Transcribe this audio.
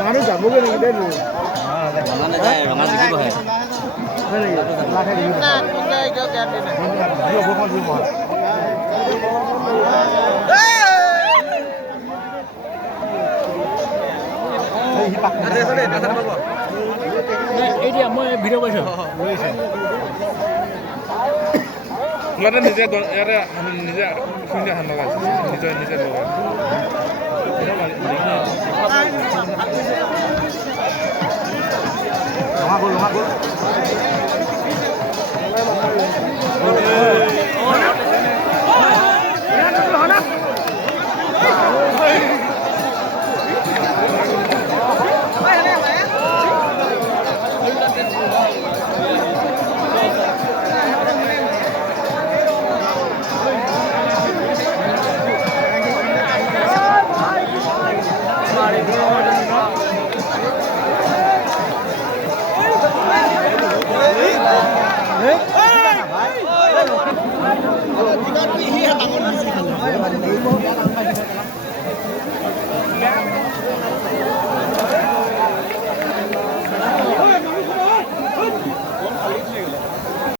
আমি যাবগে নেকি দেই ৰঙা নাযায় ৰঙা জিকিবহে এতিয়া মই ভিডিঅ' কৰিছোঁ ইয়াতে নিজে ইয়াতে নিজে সুন্দৰ হাত লগাইছে নিজে নিজে লগাই ৰঙা গ'ল